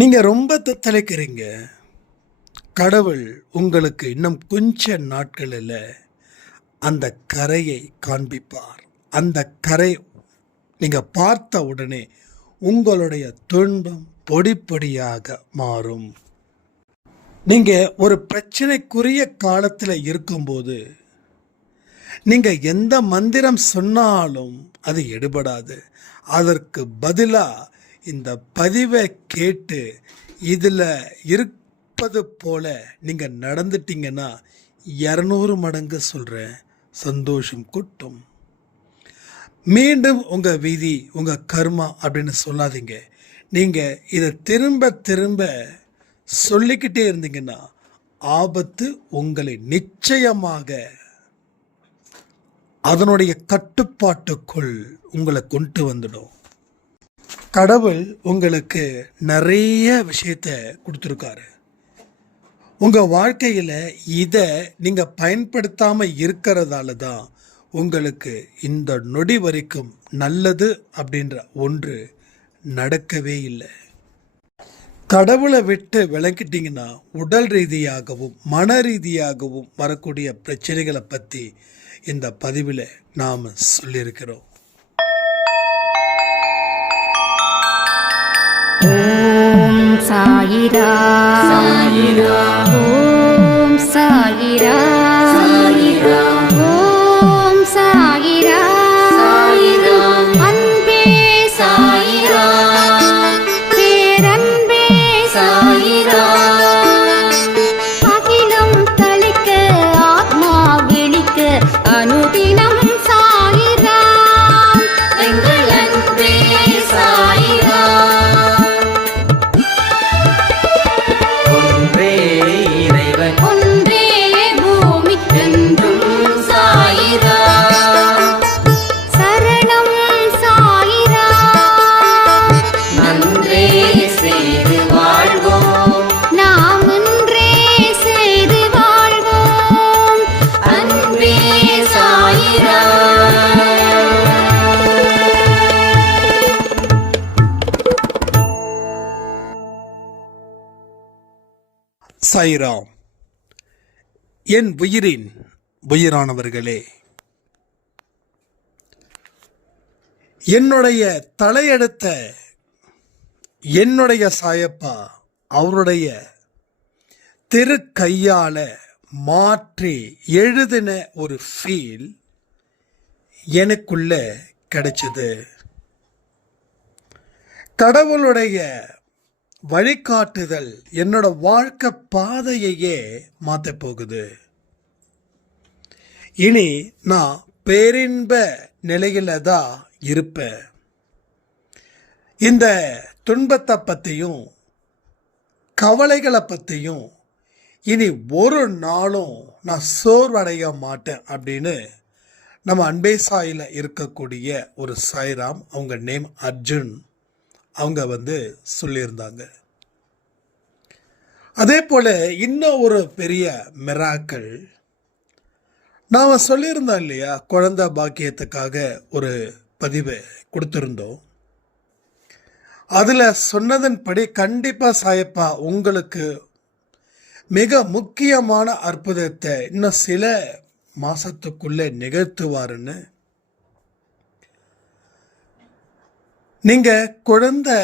நீங்கள் ரொம்ப தத்தளிக்கிறீங்க. கடவுள் உங்களுக்கு இன்னும் கொஞ்ச நாட்களில் அந்த கரையை காண்பிப்பார். அந்த கரை நீங்கள் பார்த்த உடனே உங்களுடைய துன்பம் பொடி பொடியாக மாறும். நீங்கள் ஒரு பிரச்சனைக்குரிய காலத்தில் இருக்கும்போது நீங்கள் எந்த மந்திரம் சொன்னாலும் அது எடுபடாது. அதற்கு பதிலாக இந்த பதிவை கேட்டு இதில் இருப்பது போல நீங்கள் நடந்துட்டீங்கன்னா 200 மடங்கு சொல்கிறேன், சந்தோஷம் கொட்டும். மீண்டும் உங்கள் விதி உங்கள் கர்மா அப்படின்னு சொல்லாதீங்க. நீங்கள் இதை திரும்ப திரும்ப சொல்லிக்கிட்டே இருந்தீங்கன்னா ஆபத்து உங்களை நிச்சயமாக அதனுடைய கட்டுப்பாட்டுக்குள் உங்களை கொண்டு வந்துடும். கடவுள் உங்களுக்கு நிறைய விஷயத்தை கொடுத்துருக்காரு. உங்கள் வாழ்க்கையில் இதை நீங்கள் பயன்படுத்தாமல் இருக்கிறதால தான் உங்களுக்கு இந்த நொடி வரைக்கும் நல்லது அப்படின்ற ஒன்று நடக்கவே இல்லை. கடவுளை விட்டு விளக்கிட்டிங்கன்னா உடல் ரீதியாகவும் மன ரீதியாகவும் வரக்கூடிய பிரச்சனைகளை பற்றி இந்த பதிவில் நாம் சொல்லியிருக்கிறோம். ஓம் சாயிரா சாயிரா, ஓம் சாயிரா சாயிரா, ஓம் சாயிரா சாயிரா, அன்பே சாயிரா, பேரன்பே சாயிரா, அகிலம் தளிக்க ஆத்மா விழிக்க அனுதினம் சாயிரா, எங்கள் அன்பே சாயிரா. ஒன்றே பூமிக்கென்றும் சாயிரா, சரணம் சாயிரா, நன்றே செய்து வாழ்வோம், நாம் ஒன்றே செய்து வாழ்வோம், அன்பே சாயிரா. சாயிராம். என் உயிரின் உயிரானவர்களே, என்னுடைய தலையெடுத்த என்னுடைய சாயப்பா அவருடைய திரு கையால மாற்றி எழுதின ஒரு ஃபீல் எனக்குள்ள கிடைச்சது. கடவுளுடைய வழிகாட்டுதல் என்னோட வாழ்க்கை பாதையையே மாற்ற போகுது. இனி நான் பேரின்ப நிலையில தான் இருப்பேன். இந்த துன்பத்தை பற்றியும் கவலைகளை பற்றியும் இனி ஒரு நாளும் நான் சோர்வடைய மாட்டேன் அப்படின்னு நம்ம அன்பே சாயில இருக்கக்கூடிய ஒரு சாய்ராம், அவங்க நேம் அர்ஜுன், அவங்க சொல்லியிருந்தாங்க. அதே போல் இன்னும் ஒரு பெரிய மிராக்கள் நாம் சொல்லியிருந்தோம் இல்லையா, குழந்தை பாக்கியத்துக்காக ஒரு பதிவை கொடுத்துருந்தோம். அதில் சொன்னதன்படி கண்டிப்பாக சாயப்பா உங்களுக்கு மிக முக்கியமான அற்புதத்தை இன்னும் சில மாதத்துக்குள்ளே நிகழ்த்துவாருன்னு. நீங்கள் குழந்தை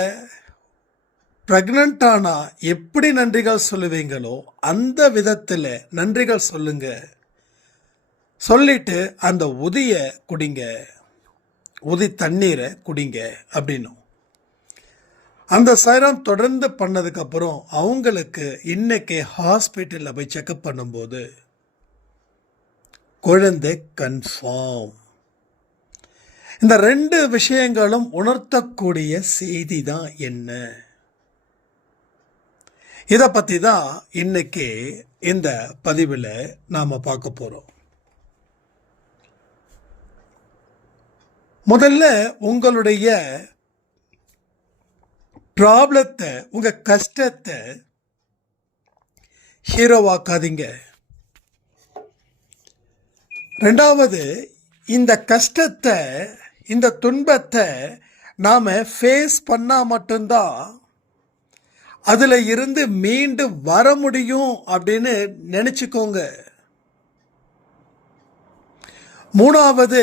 ப்ரெக்னென்ட் எப்படி நன்றிகள் சொல்லுவீங்களோ அந்த விதத்தில் நன்றிகள் சொல்லுங்க. சொல்லிட்டு அந்த உதிய குடிங்க, உதி தண்ணீரை குடிங்க அப்படின்னும். அந்த சைரம் தொடர்ந்து பண்ணதுக்கப்புறம் அவங்களுக்கு இன்னைக்கு ஹாஸ்பிட்டலில் போய் செக்அப் பண்ணும்போது குழந்தை கன்ஃபார்ம். இந்த 2 விஷயங்களும் உணர்த்தக்கூடிய செய்தி தான் என்ன, இதை பற்றி தான் இன்னைக்கு இந்த பதிவில் நாம் பார்க்க போகிறோம். முதல்ல உங்களுடைய ப்ராப்ளத்தை, உங்கள் கஷ்டத்தை ஹீரோவாக்காதீங்க. ரெண்டாவது, இந்த கஷ்டத்தை, இந்த துன்பத்தை நாம் ஃபேஸ் பண்ணால் மட்டும்தான் அதுல இருந்து மீண்டு வர முடியும் அப்படின்னு நினைச்சுக்கோங்க. மூணாவது,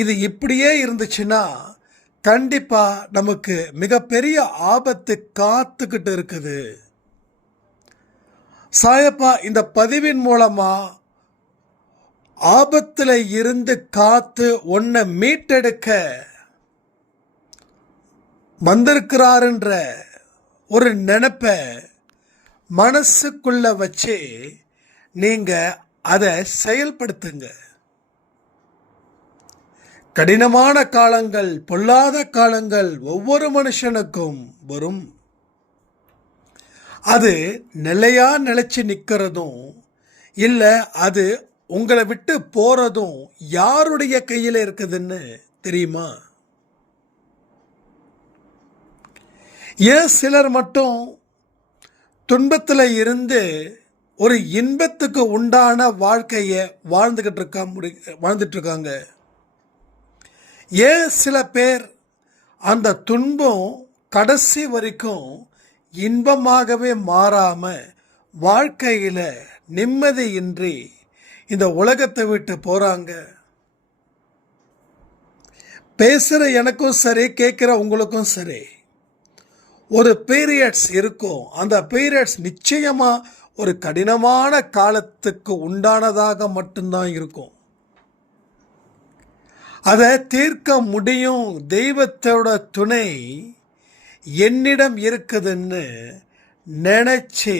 இது இப்படியே இருந்துச்சுன்னா கண்டிப்பா நமக்கு மிகப்பெரிய ஆபத்து காத்துக்கிட்டு இருக்குது. சாயப்பா இந்த பதிவின் மூலமா ஆபத்துல இருந்து காத்து உன்னை மீட்டெடுக்க வந்திருக்கிறாருன்ற ஒரு நினைப்ப மனசுக்குள்ள வச்சு நீங்க அதை செயல்படுத்துங்க. கடினமான காலங்கள், பொல்லாத காலங்கள் ஒவ்வொரு மனுஷனுக்கும் வரும். அது நிலையா நிலைச்சு நிக்கிறதும் இல்ல, அது உங்களை விட்டு போறதும் யாருடைய கையில இருக்குதுன்னு தெரியுமா? ஏன் சிலர் மட்டும் துன்பத்தில் இருந்து ஒரு இன்பத்துக்கு உண்டான வாழ்க்கையை வாழ்ந்துட்டு இருக்காங்க? ஏன் சில பேர் அந்த துன்பம் கடைசி வரைக்கும் இன்பமாகவே மாறாம வாழ்க்கையில நிம்மதியின்றி இந்த உலகத்தை விட்டு போறாங்க? பேசுற எனக்கும் சரி, கேட்கிற உங்களுக்கும் சரி, ஒரு பீரியட்ஸ் இருக்கும். அந்த பீரியட்ஸ் நிச்சயமா ஒரு கடினமான காலத்துக்கு உண்டானதாக மட்டும்தான் இருக்கும். அதை தீர்க்க முடியும், தெய்வத்தோட துணை என்னிடம் இருக்குதுன்னு நினைச்சு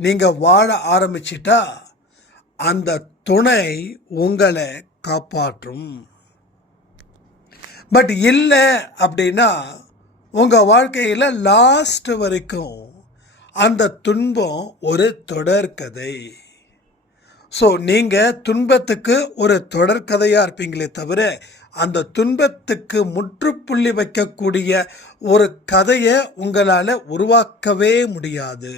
நீங்க வாழ ஆரம்பிச்சிட்டா அந்த துணை உங்களை காப்பாற்றும். பட் இல்லை அப்படின்னா உங்க வாழ்க்கையில லாஸ்ட் வரைக்கும் அந்த துன்பம் ஒரு தொடர்கதை. ஸோ நீங்க துன்பத்துக்கு ஒரு தொடர்கதையா இருப்பீங்களே தவிர அந்த துன்பத்துக்கு முற்றுப்புள்ளி வைக்கக்கூடிய ஒரு கதையை உங்களால உருவாக்கவே முடியாது.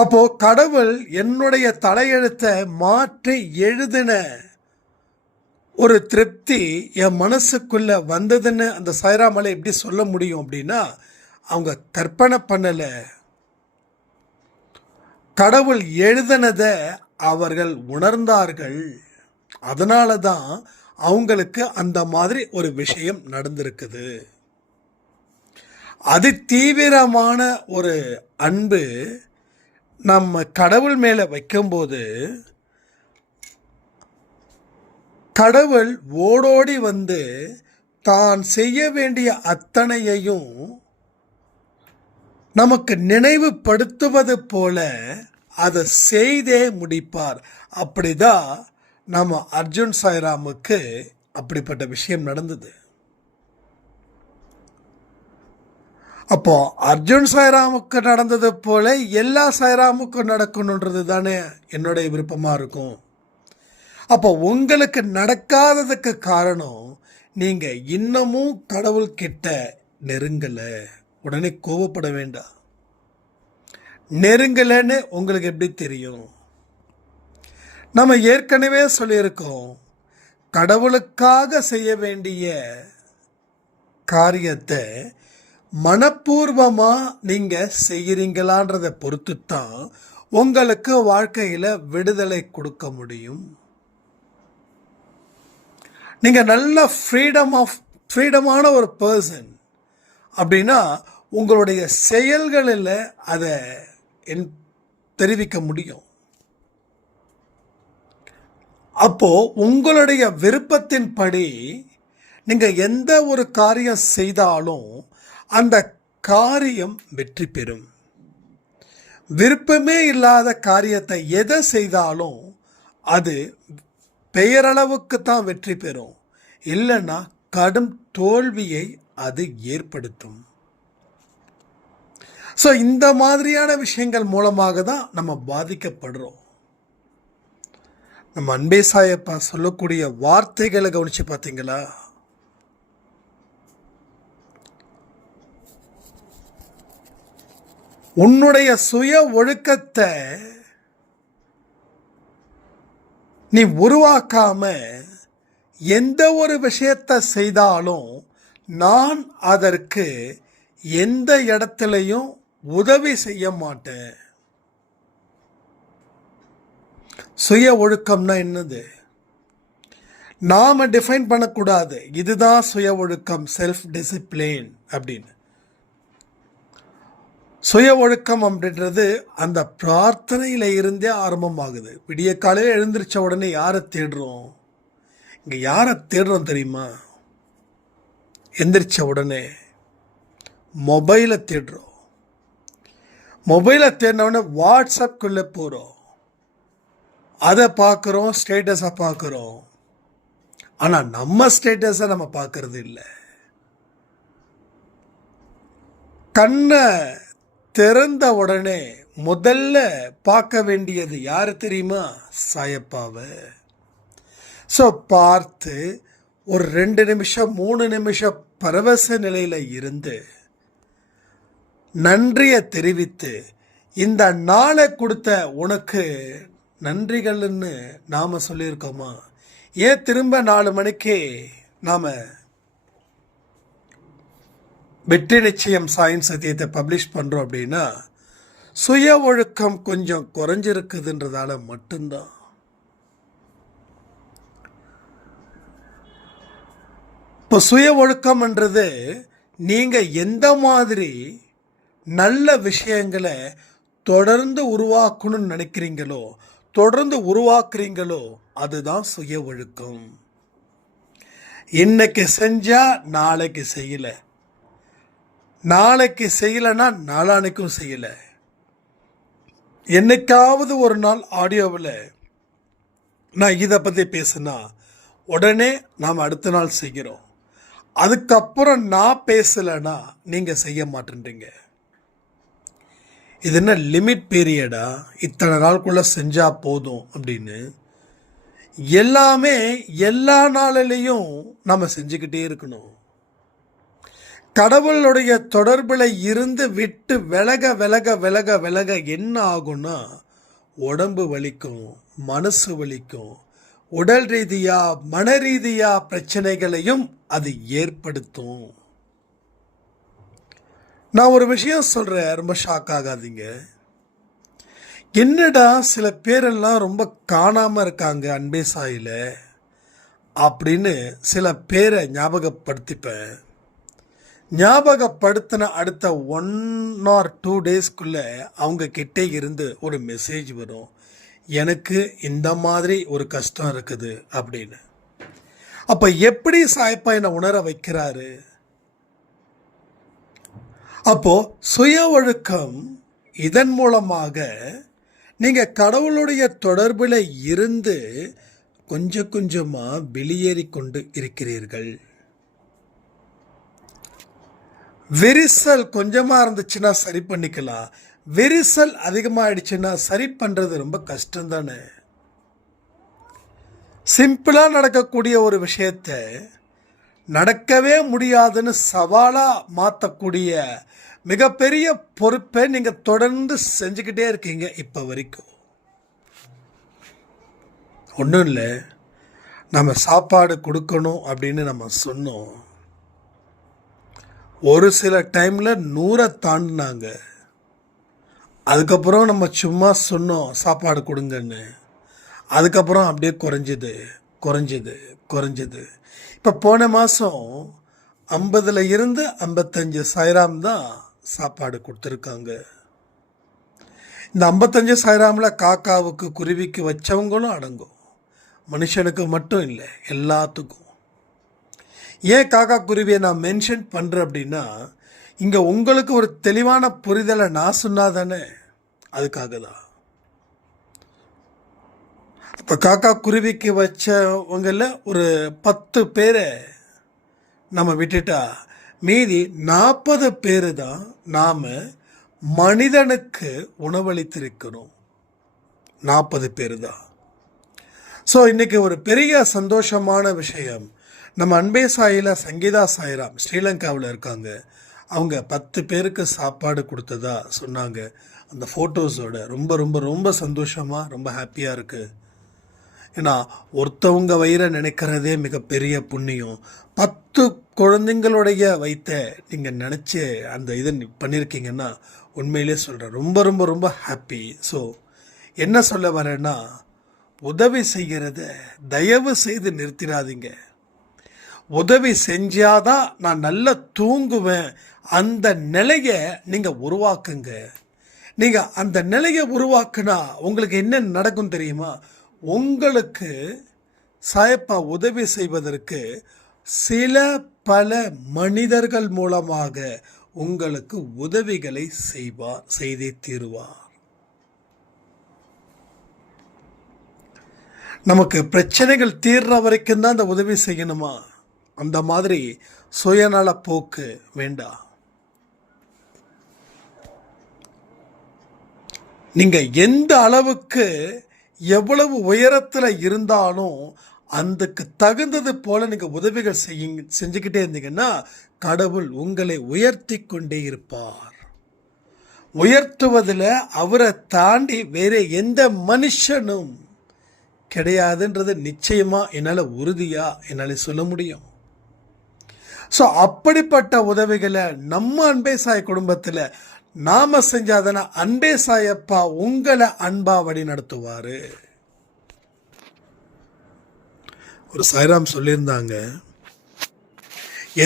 அப்போ கடவுள் என்னுடைய தலையெழுத்தை மாற்றி எழுதின ஒரு திருப்தி என் மனசுக்குள்ள வந்ததுன்னு அந்த சாய்ராமலை எப்படி சொல்ல முடியும் அப்படின்னா, அவங்க கற்பனை பண்ணல, கடவுள் எழுதினதை அவர்கள் உணர்ந்தார்கள். அதனால தான் அவங்களுக்கு அந்த மாதிரி ஒரு விஷயம் நடந்திருக்குது. அதி தீவிரமான ஒரு அன்பு நம்ம கடவுள் மேல வைக்கும்போது கடவுள் ஓடோடி வந்து தான் செய்ய வேண்டிய அத்தனையையும் நமக்கு நினைவுபடுத்துவது போல அதை செய்தே முடிப்பார். அப்படிதான் நம்ம அர்ஜுன் சாய்ராமுக்கு அப்படிப்பட்ட விஷயம் நடந்தது. அப்போ அர்ஜுன் சாய்ராமுக்கு நடந்தது போல எல்லா சாய்ராமுக்கும் நடக்கணுன்றது தானே என்னுடைய விருப்பமா இருக்கும். அப்போ உங்களுக்கு நடக்காததுக்கு காரணம் நீங்க இன்னமும் கடவுள் கிட்ட நெருங்கல. உடனே கோபப்பட வேண்டாம். நெருங்கலன்னு உங்களுக்கு எப்படி தெரியும்? நம்ம ஏற்கனவே சொல்லியிருக்கோம், கடவுளுக்காக செய்ய வேண்டிய காரியத்தை மனப்பூர்வமா நீங்க செய்யறீங்களான்றதை பொறுத்து தான் உங்களுக்கு வாழ்க்கையில விடுதலை கொடுக்க முடியும். நீங்க நல்ல ஃப்ரீடமான ஒரு பர்சன் அப்படின்னா உங்களுடைய செயல்களில் அதை தெரிவிக்க முடியும். அப்போ உங்களுடைய விருப்பத்தின்படி நீங்க எந்த ஒரு காரியம் செய்தாலும் அந்த காரியம் வெற்றி பெறும். விருப்பமே இல்லாத காரியத்தை எதை செய்தாலும் அது பெயரளவுக்கு தான் வெற்றி பெறும், இல்லைன்னா கடும் தோல்வியை அது ஏற்படுத்தும். ஸோ இந்த மாதிரியான விஷயங்கள் மூலமாக தான் நம்ம பாதிக்கப்படுறோம். நம்ம அன்பே சாயப்பா சொல்லக்கூடிய வார்த்தைகளை கவனிச்சு பார்த்தீங்களா? உன்னுடைய சுய ஒழுக்கத்தை நீ உருவாக்காம எந்த ஒரு விஷயத்தை செய்தாலும் நான் அதற்கு எந்த இடத்துலையும் உதவி செய்ய மாட்டேன். சுய ஒழுக்கம்னா என்னது? நாம டிஃபைன் பண்ணக்கூடாது இதுதான் சுய ஒழுக்கம், செல்ஃப் டிசிப்ளின் அப்படின்னு. சுய ஒழுக்கம் அப்படின்றது அந்த பிரார்த்தனையில இருந்தே ஆரம்பமாகுது. விடிய காலையில் எழுந்திரிச்ச உடனே யாரை தேடுறோம்? இங்க யாரை தேடுறோம் தெரியுமா? எந்திரிச்ச உடனே மொபைலை தேடுறோம். மொபைலை தேடின உடனே வாட்ஸ்அப்குள்ளே போகிறோம், அதை பார்க்குறோம், ஸ்டேட்டஸை பார்க்குறோம். ஆனால் நம்ம ஸ்டேட்டஸை நம்ம பார்க்கறது இல்லை. கண்ணை திறந்த உடனே முதல்ல பார்க்க வேண்டியது யார் தெரியுமா? சாயப்பாவை. ஸோ பார்த்து ஒரு 2 நிமிஷம் 3 நிமிஷம் பரவச நிலையில் இருந்து நன்றியை தெரிவித்து, இந்த நாளை கொடுத்த உனக்கு நன்றிகள்னு நாம் சொல்லியிருக்கோமா? ஏன் திரும்ப 4 மணிக்கு நாம் வெற்றி நிச்சயம் சாயின் சத்தியத்தை பப்ளிஷ் பண்ணுறோம் அப்படின்னா சுய ஒழுக்கம் கொஞ்சம் குறைஞ்சிருக்குதுன்றதால மட்டும்தான். இப்போ சுய ஒழுக்கம்ன்றது நீங்கள் எந்த மாதிரி நல்ல விஷயங்களை தொடர்ந்து உருவாக்கணும்னு நினைக்கிறீங்களோ, தொடர்ந்து உருவாக்குறீங்களோ, அதுதான் சுய ஒழுக்கம். இன்னைக்கு செஞ்சா நாளைக்கு செய்யலை, நாளைக்கு செய்யலைன்னா நாளானைக்கும் செய்யலை. என்னைக்காவது ஒரு நாள் ஆடியோவில் நான் இதை பற்றி பேசுனா உடனே நாம் அடுத்த நாள் செய்கிறோம். அதுக்கப்புறம் நான் பேசலைன்னா நீங்கள் செய்ய மாட்டேன்றீங்க. இது என்ன லிமிட் பீரியடா? இத்தனை நாளுக்குள்ளே செஞ்சால் போதும் அப்படின்னு எல்லாமே எல்லா நாளிலையும் நம்ம செஞ்சுக்கிட்டே இருக்கணும். கடவுளுடைய தொடர்பில் இருந்து விட்டு விலக விலக விலக விலக என்ன ஆகும்னா உடம்பு வலிக்கும், மனசு வலிக்கும், உடல் ரீதியா மன ரீதியா பிரச்சனைகளையும் அது ஏற்படுத்தும். நான் ஒரு விஷயம் சொல்கிறேன், ரொம்ப ஷாக் ஆகாதீங்க. என்னடா சில பேரெல்லாம் ரொம்ப காணாமல் இருக்காங்க அன்பே சாயில் அப்படின்னு சில பேரை ஞாபகப்படுத்திப்பேன். ஞாபகப்படுத்தின அடுத்த 1 or 2 டேஸ்க்குள்ளே அவங்க கிட்டே இருந்து ஒரு மெசேஜ் வரும், எனக்கு இந்த மாதிரி ஒரு கஷ்டம் இருக்குது அப்படின்னு. அப்போ எப்படி சாய்ப்பா என்னை உணர வைக்கிறாரு? அப்போ சுய ஒழுக்கம் இதன் மூலமாக நீங்கள் கடவுளுடைய தொடர்பில் இருந்து கொஞ்சம் கொஞ்சமாக வெளியேறி கொண்டு இருக்கிறீர்கள். விரிசல் கொஞ்சமாக இருந்துச்சுன்னா சரி பண்ணிக்கலாம், விரிசல் அதிகமாகிடுச்சுன்னா சரி பண்ணுறது ரொம்ப கஷ்டம் தானே. சிம்பிளாக நடக்கக்கூடிய ஒரு விஷயத்தை நடக்கவே முடியாதுன்னு சவாலாக மாற்றக்கூடிய மிகப்பெரிய பொறுப்பை நீங்கள் தொடர்ந்து செஞ்சுக்கிட்டே இருக்கீங்க இப்போ வரைக்கும். ஒன்றும் இல்லை, நம்ம சாப்பாடு கொடுக்கணும் அப்படின்னு நம்ம சொன்னோம். ஒரு சில டைமில் 100 தாண்டினாங்க. அதுக்கப்புறம் நம்ம சும்மா சொன்னோம் சாப்பாடு கொடுங்கன்னு. அதுக்கப்புறம் அப்படியே குறைஞ்சிது குறைஞ்சிது குறைஞ்சிது. இப்போ போன மாதம் 50 இருந்து 55 சாய்ராம் தான் சாப்பாடு கொடுத்துருக்காங்க. இந்த 55 சாய்ராமில் காக்காவுக்கு குருவிக்கு வச்சவங்களும் அடங்கும், மனுஷனுக்கு மட்டும் இல்லை எல்லாத்துக்கும். ஏன் காக்கா குருவியை நான் மென்ஷன் பண்ணுறேன் அப்படின்னா, இங்கே உங்களுக்கு ஒரு தெளிவான புரிதலை நான் சொன்னாதானே, அதுக்காக தான். இப்போ காக்கா குருவிக்கு வச்சவங்கள ஒரு 10 பேரை நம்ம விட்டுட்டா மீதி 40 பேர் தான் நாம் மனிதனுக்கு உணவளித்திருக்கிறோம். 40 பேர் தான். ஸோ இன்றைக்கி ஒரு பெரிய சந்தோஷமான விஷயம், நம்ம அன்பே சாயில சங்கீதா சாய்ராம் ஸ்ரீலங்காவில் இருக்காங்க. அவங்க 10 பேருக்கு சாப்பாடு கொடுத்ததா சொன்னாங்க. அந்த ஃபோட்டோஸோட ரொம்ப ரொம்ப ரொம்ப சந்தோஷமாக ரொம்ப ஹாப்பியாக இருக்குது. ஏன்னா ஒருத்தவங்க வயிறை நினைக்கிறதே மிகப்பெரிய புண்ணியம். 10 குழந்தைங்களுடைய வயிற்ற நீங்கள் நினச்சி அந்த இதை பண்ணியிருக்கீங்கன்னா உண்மையிலே சொல்கிறேன், ரொம்ப ரொம்ப ரொம்ப ஹாப்பி. ஸோ என்ன சொல்ல வரேன்னா, உதவி செய்கிறத தயவு செய்து நிறுத்திடாதீங்க. உதவி செஞ்சாதான் நான் நல்லா தூங்குவேன், அந்த நிலையை நீங்கள் உருவாக்குங்க. நீங்கள் அந்த நிலையை உருவாக்குனா உங்களுக்கு என்ன நடக்கும் தெரியுமா? உங்களுக்கு சாயப்பா உதவி செய்வதற்கு பல மனிதர்கள் மூலமாக உங்களுக்கு உதவிகளை செய்தே தீருவார். நமக்கு பிரச்சனைகள் தீர்ற வரைக்கும் தான் அந்த உதவி செய்யணுமா? அந்த மாதிரி சுயநல போக்கு வேண்டாம். நீங்க எந்த அளவுக்கு எவ்வளவு உயரத்தில் இருந்தாலும் அதுக்கு தகுந்தது போல நீங்க உதவிகள் செஞ்சுக்கிட்டே இருந்தீங்கன்னா கடவுள் உங்களை உயர்த்தி கொண்டே இருப்பார். உயர்த்துவதில் அவரை தாண்டி வேற எந்த மனுஷனும் கிடையாதுன்றது நிச்சயமா என்னால் என்னால் சொல்ல முடியும். ஸோ அப்படிப்பட்ட உதவிகளை நம்ம அன்பே சாய் குடும்பத்தில் நாம செஞ்சாதான அன்பே சாயப்பா உங்களை அன்பா வழி நடத்துவாரு. ஒரு சாய்ராம் சொல்லியிருந்தாங்க,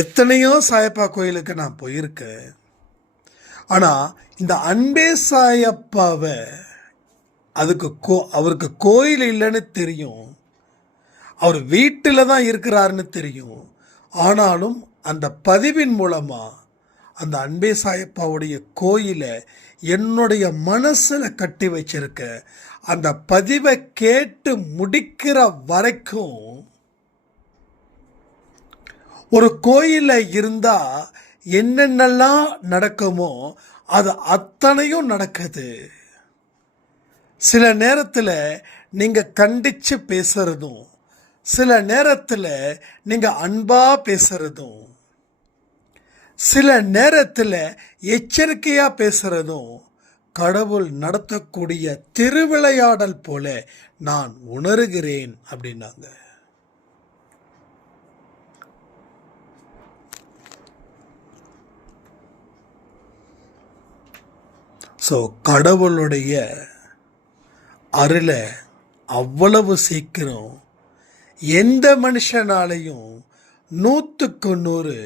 எத்தனையோ சாயப்பா கோயிலுக்கு நான் போயிருக்கேன், ஆனால் இந்த அன்பே சாயப்பாவை அவருக்கு கோயில் இல்லைன்னு தெரியும், அவர் வீட்டில் தான் இருக்கிறாருன்னு தெரியும், ஆனாலும் அந்த பதிவின் மூலமாக அந்த அன்பே சாயப்பாவுடைய கோயிலை என்னுடைய மனசில் கட்டி வச்சிருக்க, அந்த பதிவை கேட்டு முடிக்கிற வரைக்கும் ஒரு கோயிலில் இருந்தால் என்னென்னலாம் நடக்குமோ அது அத்தனையும் நடக்குது. சில நேரத்தில் நீங்கள் கண்டித்து பேசுறதும், சில நேரத்தில் நீங்கள் அன்பாக பேசுறதும், சில நேரத்தில் எச்சரிக்கையாக பேசுறதும் கடவுள் நடத்தக்கூடிய திருவிளையாடல் போல நான் உணர்கிறேன் அப்படின்னாங்க. ஸோ கடவுளுடைய அருளை அவ்வளவு சீக்கிரம் எந்த மனுஷனாலையும் 100க்கு 100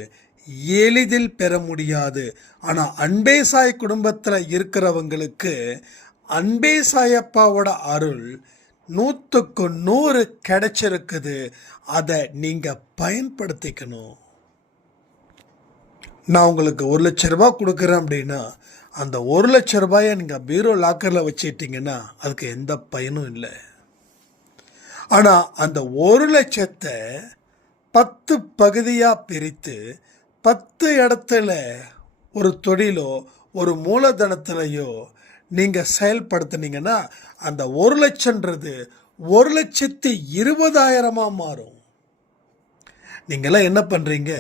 எளிதில் பெற முடியாது. ஆனால் அன்பே சாய் குடும்பத்தில் இருக்கிறவங்களுக்கு அன்பே சாயப்பாவோட அருள் 100க்கு 100 கிடைச்சிருக்குது. அதை நீங்கள் பயன்படுத்திக்கணும். நான் உங்களுக்கு 1 லட்ச ரூபாய் கொடுக்குறேன் அப்படின்னா அந்த 1 லட்ச ரூபாயை நீங்கள் பீரோ லாக்கரில் வச்சுட்டிங்கன்னா அதுக்கு எந்த பயனும் இல்லை. ஆனால் அந்த 1 லட்சத்தை 10 பகுதியாக பிரித்து 10 இடத்துல ஒரு தொழிலோ ஒரு மூலதனத்திலையோ நீங்கள் செயல்படுத்தினீங்கன்னா அந்த 1 லட்சன்றது 1,20,000 மாறும். நீங்களாம் என்ன பண்ணுறீங்க?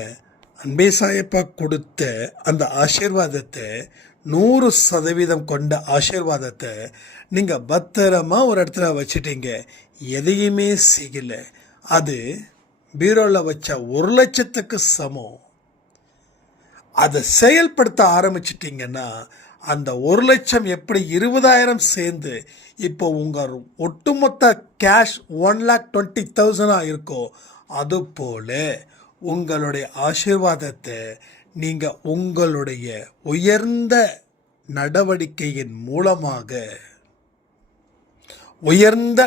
அன்பே சாயப்பா கொடுத்த அந்த ஆசீர்வாதத்தை 100% கொண்ட ஆசீர்வாதத்தை நீங்கள் பத்திரமா ஒரு இடத்துல வச்சுட்டீங்க, எதையுமே செய்யலை. அது பீரோவில் வச்ச 1 லட்சத்துக்கு சமம். அதை செயல்படுத்த ஆரம்பிச்சிட்டிங்கன்னா அந்த 1 லட்சம் எப்படி 20,000 சேர்ந்து இப்போ உங்கள் ஒட்டுமொத்த கேஷ் 1,20,000 இருக்கோ, அதுபோல் உங்களுடைய ஆசீர்வாதத்தை நீங்கள் உங்களுடைய உயர்ந்த நடவடிக்கையின் மூலமாக உயர்ந்த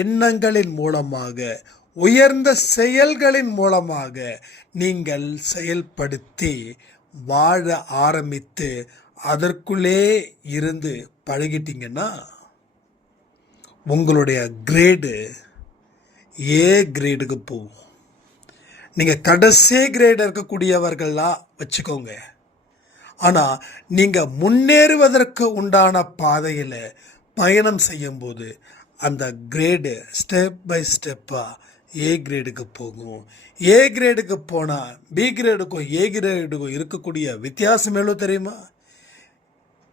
எண்ணங்களின் மூலமாக உயர்ந்த செயல்களின் மூலமாக நீங்கள் செயல்படுத்தி வாழ ஆரம்பித்து அதற்குள்ளே இருந்து பழகிட்டீங்கன்னா உங்களுடைய கிரேடு ஏ கிரேடுக்கு போகும். நீங்கள் கடைசி கிரேடு இருக்கக்கூடியவர்களாக வச்சுக்கோங்க. ஆனால் நீங்கள் முன்னேறுவதற்கு உண்டான பாதையில் பயணம் செய்யும்போது அந்த கிரேடு ஸ்டெப் பை ஸ்டெப்பாக ஏ கிரேடுக்கு போகும். ஏ கிரேடுக்கு போனால் பி கிரேடுக்கும் ஏ கிரேடுக்கும் இருக்கக்கூடிய வித்தியாசம் எவ்வளோ தெரியுமா?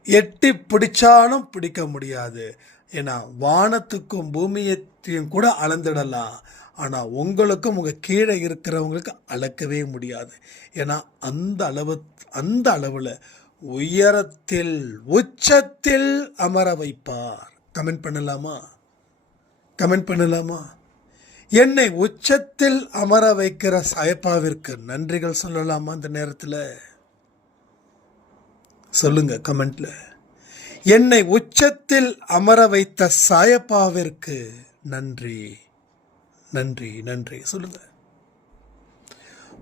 எட்டி பிடிச்சாலும் பிடிக்க முடியாது. ஏன்னா வானத்துக்கும் பூமியத்தையும் கூட அளந்துடலாம், ஆனால் உங்களுக்கும் உங்கள் கீழே இருக்கிறவங்களுக்கு அளக்கவே முடியாது. ஏன்னா அந்த அளவில் உயரத்தில் உச்சத்தில் அமர வைப்பார். கமெண்ட் பண்ணலாமா? என்னை உச்சத்தில் அமர வைக்கிற சாயப்பாவிற்கு நன்றிகள் சொல்லலாமா? இந்த நேரத்தில் சொல்லுங்க கமெண்ட்ல. என்னை உச்சத்தில் அமர வைத்த சாயப்பாவிற்கு நன்றி நன்றி நன்றி சொல்லுங்க.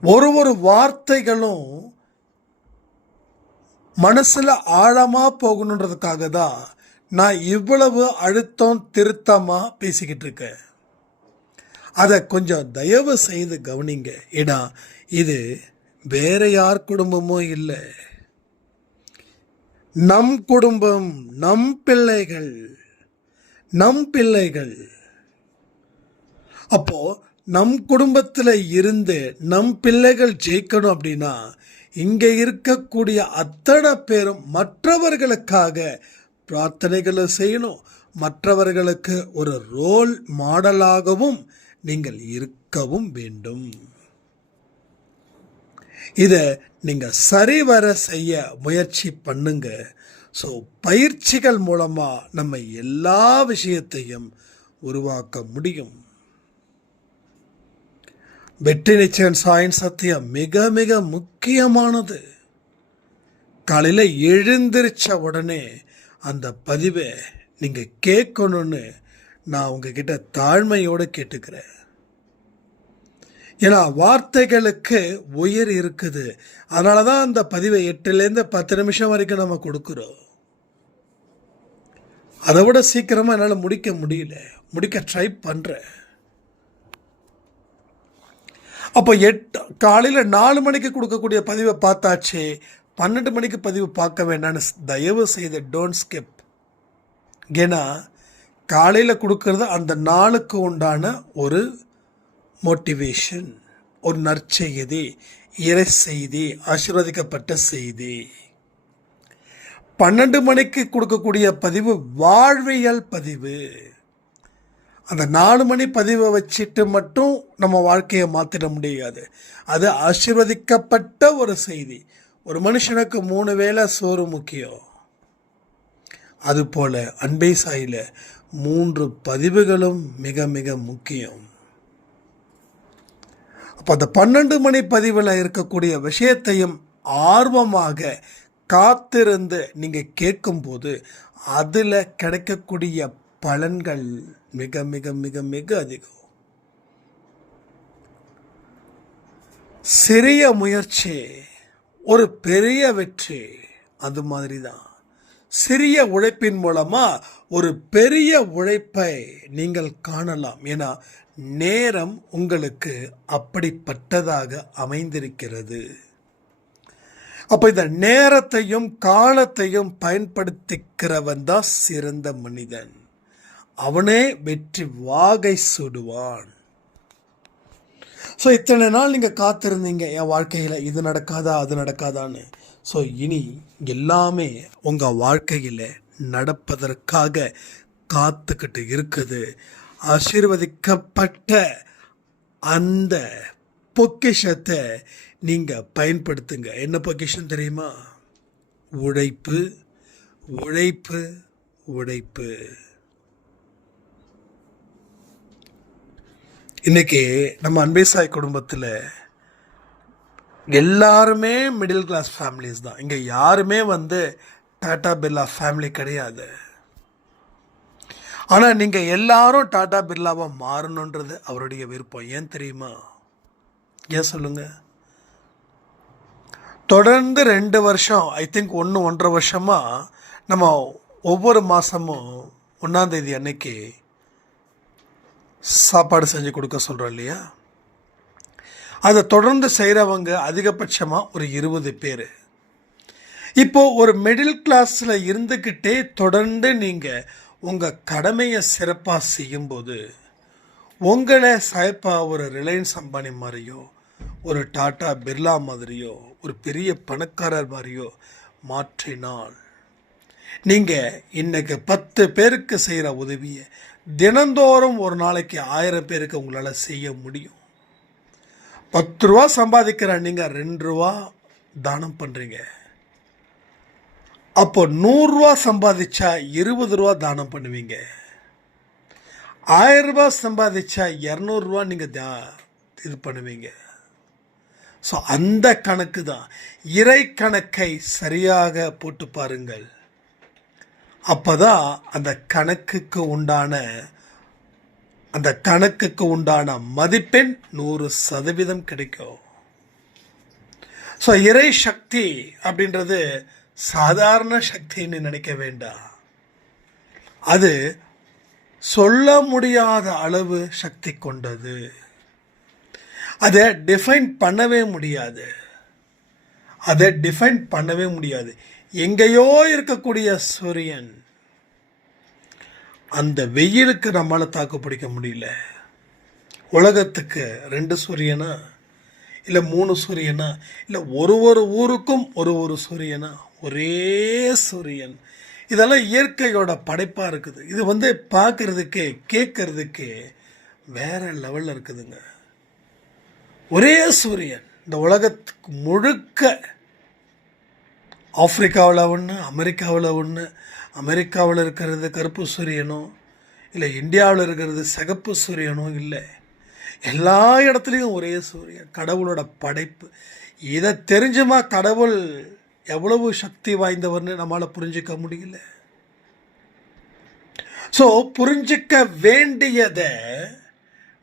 ஒரு வார்த்தைகளும் மனசுல ஆழமா போகணுன்றதுக்காக தான் நான் இவ்வளவு அழுத்தம் திருத்தமா பேசிக்கிட்டு இருக்கேன். அதை கொஞ்சம் தயவு செய்து கவனிங்க. ஏன்னா இது வேற யார் குடும்பமும் இல்லை, நம் குடும்பம், நம் பிள்ளைகள். அப்போ நம் குடும்பத்தில் இருந்து நம் பிள்ளைகள் ஜெயிக்கணும் அப்படின்னா இங்கே இருக்கக்கூடிய அத்தனை பேரும் மற்றவர்களுக்காக பிரார்த்தனைகளை செய்யணும். மற்றவர்களுக்கு ஒரு ரோல் மாடலாகவும் நீங்கள் இருக்கவும் வேண்டும். இதை நீங்கள் சரிவர செய்ய முயற்சி பண்ணுங்க. ஸோ பயிற்சிகள் மூலமாக நம்ம எல்லா விஷயத்தையும் உருவாக்க முடியும். வெற்றி நிச்சயம் சாயின் சத்தியம் மிக மிக முக்கியமானது. காலையில் எழுந்திருச்ச உடனே அந்த பதிவை நீங்கள் கேட்கணும்னு நான் உங்ககிட்ட தாழ்மையோடு கேட்டுக்கிறேன். ஏன்னா வார்த்தைகளுக்கு உயிர் இருக்குது. அதனால தான் அந்த பதிவை 8லேருந்து 10 நிமிஷம் வரைக்கும் நம்ம கொடுக்குறோம். அதை விட சீக்கிரமாக என்னால் முடிக்க ட்ரை பண்ணுறேன். அப்போ காலையில் 4 மணிக்கு கொடுக்கக்கூடிய பதிவை பார்த்தாச்சு, 12 மணிக்கு பதிவு பார்க்க வேண்டாம்னு தயவு செய்து டோன்ட் ஸ்கிப். ஏன்னா காலையில் கொடுக்கறது அந்த நாளுக்கு உண்டான ஒரு மோட்டிவேஷன், ஒரு நற்செய்தி, இறை செய்தி, ஆசீர்வதிக்கப்பட்ட செய்தி. 12 மணிக்கு கொடுக்கக்கூடிய பதிவு வாழ்வியல் பதிவு. அந்த 4 மணி பதிவை வச்சுட்டு மட்டும் நம்ம வாழ்க்கையை மாற்றிட முடியாது. அது ஆசீர்வதிக்கப்பட்ட ஒரு செய்தி. ஒரு மனுஷனுக்கு 3 வேளை சோறு முக்கியம். அதுபோல் அன்பே சாயில 3 பதிவுகளும் மிக மிக முக்கியம். அப்போ அந்த 12 மணி பதிவில் இருக்கக்கூடிய விஷயத்தையும் ஆர்வமாக காத்திருந்து நீங்கள் கேட்கும்போது அதில் கிடைக்கக்கூடிய பலன்கள் மிக மிக மிக மிக அதிகம். சிறிய முயற்சி ஒரு பெரிய வெற்றி. அது மாதிரி தான் சிறிய உழைப்பின் மூலமாக ஒரு பெரிய உழைப்பை நீங்கள் காணலாம். ஏன்னா நேரம் உங்களுக்கு அப்படிப்பட்டதாக அமைந்திருக்கிறது. அப்போ இந்த நேரத்தையும் காலத்தையும் பயன்படுத்திக்கிறவன் தான் சிறந்த மனிதன். அவனே வெற்றி வாகை சூடுவான். ஸோ இத்தனை நாள் நீங்கள் காத்திருந்தீங்க என் வாழ்க்கையில் இது நடக்காதா அது நடக்காதான்னு. ஸோ இனி எல்லாமே உங்கள் வாழ்க்கையில் நடப்பதற்காக காத்துக்கிட்டு இருக்குது. ஆசீர்வதிக்கப்பட்ட அந்த பொக்கிஷத்தை நீங்கள் பயன்படுத்துங்க. என்ன பொக்கிஷம் தெரியுமா? உழைப்பு, உழைப்பு, உழைப்பு. இன்னைக்கு நம்ம அன்பே சாய் குடும்பத்தில் எல்லாருமே மிடில் கிளாஸ் ஃபேமிலிஸ் தான். இங்கே யாருமே டாடா பிர்லா ஃபேமிலி கிடையாது. ஆனால் நீங்கள் எல்லாரும் டாடா பிர்லாவாக மாறணுன்றது அவருடைய விருப்பம். ஏன் தெரியுமா? ஏன் சொல்லுங்க? தொடர்ந்து 2 வருஷம், ஐ திங்க் 1-1.5 வருஷமாக நம்ம ஒவ்வொரு மாதமும் 1ஆம் தேதி அன்னைக்கு சாப்பாடு செஞ்சு கொடுக்க சொல்கிறோம் இல்லையா? அதை தொடர்ந்து செய்கிறவங்க அதிகபட்சமாக ஒரு 20 பேர். இப்போது ஒரு மிடில் கிளாஸில் இருந்துக்கிட்டே தொடர்ந்து நீங்கள் உங்கள் கடமையை சிறப்பாக செய்யும்போது உங்களை சாய்ப்பா ஒரு ரிலையன்ஸ் அம்பானி மாதிரியோ, ஒரு டாடா பிர்லா மாதிரியோ, ஒரு பெரிய பணக்காரர் மாதிரியோ மாற்றினால் நீங்கள் இன்னைக்கு 10 பேருக்கு செய்கிற உதவியை தினந்தோறும் ஒரு நாளைக்கு 1000 பேருக்கு உங்களால் செய்ய முடியும். 10 ரூபா சம்பாதிக்கிற நீங்கள் 2 ரூபா தானம் பண்ணுறீங்க. அப்போ 100 ரூபா சம்பாதிச்சா 20 ரூபா தானம் பண்ணுவீங்க. 1000 ரூபாய் சம்பாதிச்சா 200 ரூபா நீங்கள் இது பண்ணுவீங்க. ஸோ அந்த கணக்கு தான். இறை கணக்கை சரியாக போட்டு பாருங்கள். அப்போ தான் அந்த கணக்குக்கு உண்டான மதிப்பெண் 100% கிடைக்கும். ஸோ இறை சக்தி அப்படின்றது சாதாரண சக்தின்னு நினைக்க வேண்டாம். அது சொல்ல முடியாத அளவு சக்தி கொண்டது. அதை டிஃபைன் பண்ணவே முடியாது. எங்கேயோ இருக்கக்கூடிய சூரியன், அந்த வெயிலுக்கு நம்மளால் தாக்கு பிடிக்க முடியல. உலகத்துக்கு 2 சூரியனா, இல்லை 3 சூரியனா, இல்லை ஒரு ஊருக்கும் ஒரு சூரியனா, ஒரே சூரியன். இதெல்லாம் இயற்கையோட படைப்பாக இருக்குது. இது பார்க்கறதுக்கு கேட்கறதுக்கு வேற லெவலில் இருக்குதுங்க. ஒரே சூரியன் இந்த உலகத்துக்கு முழுக்க. ஆப்பிரிக்காவில் ஒன்று, அமெரிக்காவில் ஒன்று. அமெரிக்காவில் இருக்கிறது கருப்பு சூரியனும் இல்லை, இந்தியாவில் இருக்கிறது சிகப்பு சூரியனும் இல்லை. எல்லா இடத்துலையும் ஒரே சூரியன். கடவுளோட படைப்பு. இதை தெரிஞ்சுமா கடவுள் எவ்வளவு சக்தி வாய்ந்தவர்னு நம்மளால் புரிஞ்சிக்க முடியல. ஸோ புரிஞ்சிக்க வேண்டியதை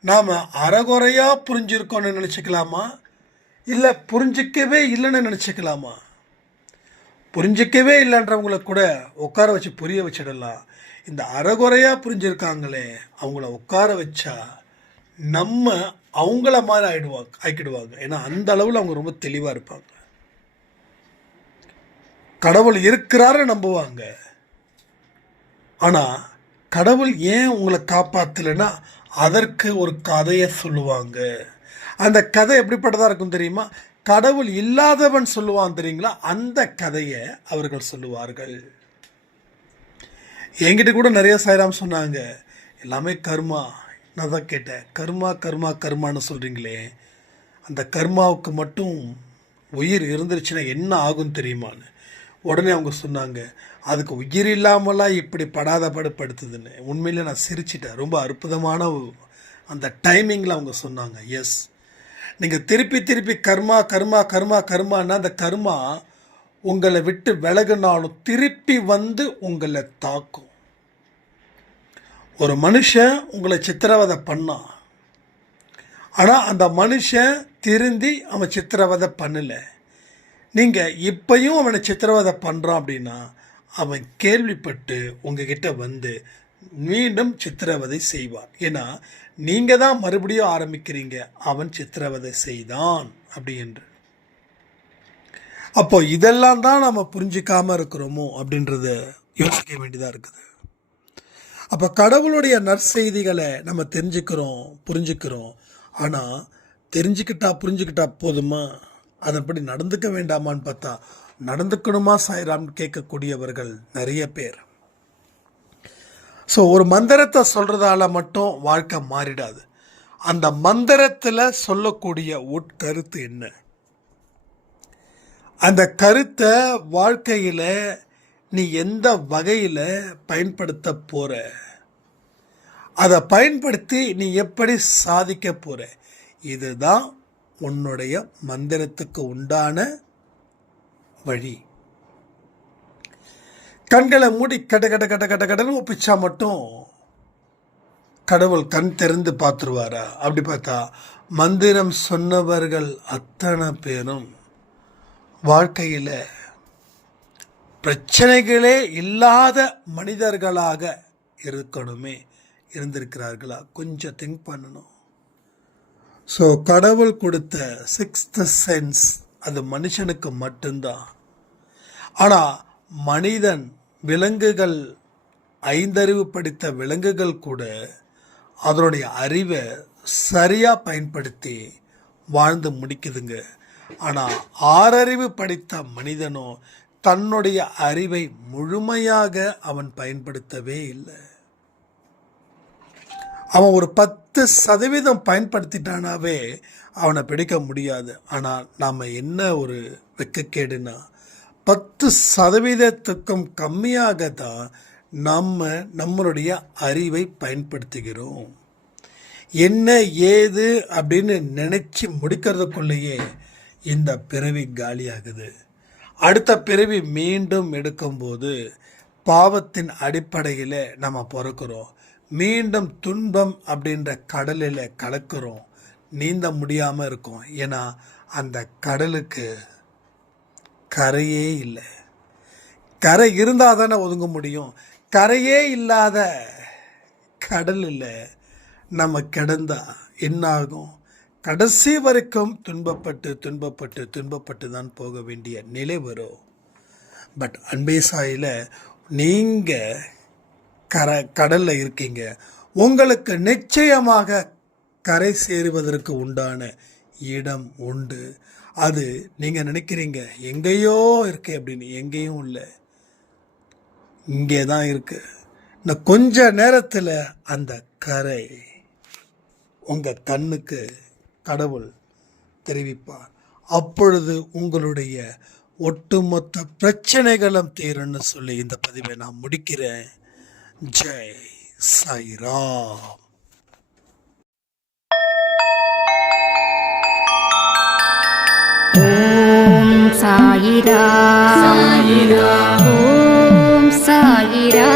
நாம் அறகுறையாக புரிஞ்சிருக்கோன்னு நினச்சிக்கலாமா, இல்லை புரிஞ்சிக்கவே இல்லைன்னு நினச்சிக்கலாமா? புரிஞ்சிக்கவே இல்லைன்றவங்கள கூட உட்கார வச்சு புரிய வச்சிடலாம். இந்த அறகுறையாக புரிஞ்சிருக்காங்களே அவங்கள உட்கார வச்சா நம்ம அவங்கள மாதிரி ஆக்கிடுவாங்க. ஏன்னா அந்த அளவில் அவங்க ரொம்ப தெளிவாக இருப்பாங்க. கடவுள் இருக்கிறாரு நம்புவாங்க. ஆனால் கடவுள் ஏன் உங்களை காப்பாற்றலைன்னா அதற்கு ஒரு கதையை சொல்லுவாங்க. அந்த கதை எப்படிப்பட்டதாக இருக்கும் தெரியுமா? கடவுள் இல்லாதவன் சொல்லுவான் தெரியுங்களா, அந்த கதையை அவர்கள் சொல்லுவார்கள். என்கிட்ட கூட நிறைய சாய்ராம் சொன்னாங்க, எல்லாமே கர்மா. நான் தான் கேட்டேன், கர்மான்னு சொல்கிறீங்களே, அந்த கர்மாவுக்கு மட்டும் உயிர் இருந்துருச்சுன்னா என்ன ஆகும் தெரியுமான்னு. உடனே அவங்க சொன்னாங்க, அதுக்கு உயிர் இல்லாமலாம் இப்படி படாத படுத்துதுன்னு. உண்மையிலே நான் சிரிச்சிட்டேன். ரொம்ப அற்புதமான அந்த டைமிங்கில் அவங்க சொன்னாங்க, எஸ், நீங்கள் திருப்பி கர்மான்னா அந்த கர்மா உங்களை விட்டு விலகுனாலும் திருப்பி உங்களை தாக்கும். ஒரு மனுஷன் உங்களை சித்திரவதை பண்ணான், ஆனால் அந்த மனுஷன் திருந்தி அவன் சித்திரவதை பண்ணலை. நீங்கள் இப்பையும் அவனை சித்திரவதை பண்ணுறான் அப்படின்னா அவன் கேள்விப்பட்டு உங்ககிட்ட மீண்டும் சித்திரவதை செய்வான். ஏன்னா நீங்கள் தான் மறுபடியும் ஆரம்பிக்கிறீங்க, அவன் சித்திரவதை செய்தான் அப்படி என்று. அப்போ இதெல்லாம் தான் நம்ம புரிஞ்சிக்காமல் இருக்கிறோமோ அப்படின்றத யோசிக்க வேண்டியதாக இருக்குது. அப்போ கடவுளுடைய நற்செய்திகளை நம்ம புரிஞ்சுக்கிறோம். ஆனால் புரிஞ்சுக்கிட்டா போதுமா? அதன்படி நடந்துக்க வேண்டாமான்னு பார்த்தா நடந்துக்கணுமா சாய்ராம் கேட்கக்கூடியவர்கள் நிறைய பேர். ஸோ ஒரு மந்திரத்தை சொல்கிறதால மட்டும் வாழ்க்கை மாறிடாது. அந்த மந்திரத்தில் சொல்லக்கூடிய உட்கருத்து என்ன, அந்த கருத்தை வாழ்க்கையில் நீ எந்த வகையில் பயன்படுத்த போகிற, அதை பயன்படுத்தி நீ எப்படி சாதிக்க போகிற, இதுதான் உன்னுடைய மந்திரத்துக்கு உண்டான வழி. கண்களை மூடி கடன்னு ஒப்பிச்சா மட்டும் கடவுள் கண் திறந்து பார்த்துருவாரா? அப்படி பார்த்தா மந்திரம் சொன்னவர்கள் அத்தனை பேரும் வாழ்க்கையில் பிரச்சனைகளே இல்லாத மனிதர்களாக இருந்திருக்கிறார்களா? கொஞ்சம் திங்க் பண்ணணும். ஸோ கடவுள் கொடுத்த 6th சென்ஸ் அது மனுஷனுக்கு மட்டும்தான். ஆனால் மனிதன், விலங்குகள், 5 அறிவு படித்த விலங்குகள் கூட அதனுடைய அறிவை சரியாக பயன்படுத்தி வாழ்ந்து முடிக்குதுங்க. ஆனால் 6 அறிவு படித்த மனிதனோ தன்னுடைய அறிவை முழுமையாக அவன் பயன்படுத்தவே இல்லை. அவன் ஒரு 10% பயன்படுத்திட்டானாவே அவனை பிடிக்க முடியாது. ஆனால் நாம் என்ன ஒரு வெட்கக்கேடுனா 10%த்துக்கும் கம்மியாக தான் நம்மளுடைய அறிவை பயன்படுத்துகிறோம். என்ன ஏது அப்படின்னு நினைச்சு முடிக்கிறதுக்குள்ளேயே இந்த பிறவி காலியாகுது. அடுத்த பிறவி மீண்டும் எடுக்கும்போது பாவத்தின் அடிப்படையில் நம்ம பிறக்கிறோம். மீண்டும் துன்பம் அப்படின்ற கடலில் கலக்கிறோம். நீந்த முடியாமல் இருக்கும். ஏன்னா அந்த கடலுக்கு கரையே இல்லை. கரை இருந்தால் தானே ஒதுங்க முடியும். கரையே இல்லாத கடலில் நம்ம கிடந்தா என்ன ஆகும்? கடைசி வரைக்கும் துன்பப்பட்டு துன்பப்பட்டு துன்பப்பட்டு தான் போக வேண்டிய நிலை வரும். பட் அன்பே சாயில நீங்கள் கடலில் இருக்கீங்க. உங்களுக்கு நிச்சயமாக கரை சேருவதற்கு உண்டான இடம் உண்டு. அது நீங்கள் நினைக்கிறீங்க எங்கேயோ இருக்கு அப்படின்னு. எங்கேயும் இல்லை, இங்கே தான் இருக்கு. இன்னும் கொஞ்ச நேரத்தில் அந்த கரை உங்கள் கண்ணுக்கு கடவுள் தெரிவிப்பார். அப்பொழுது உங்களுடைய ஒட்டுமொத்த பிரச்சனைகளும் தீரும்னு சொல்லி இந்த பதிவை நான் முடிக்கிறேன். ஜெய் சாய்ராம். ஓம் சாயிரா. ஓம் சாயிரா.